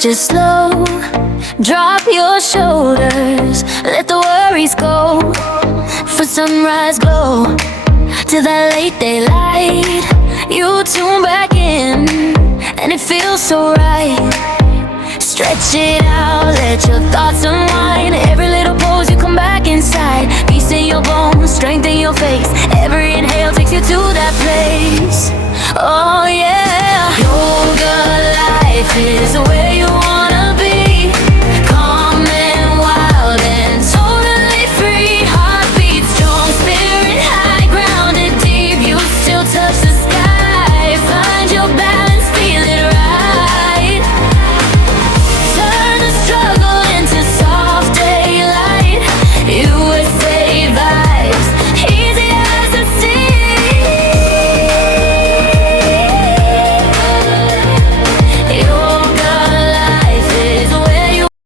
just slow. Drop your shoulders, let the worries go. For sunrise glow, to that late daylight. You tune back in, and it feels so right. Stretch it out, let your thoughts unwind. Every little pose, you come back inside. Peace in your bones, strength in your face. Every inhale takes you to that place.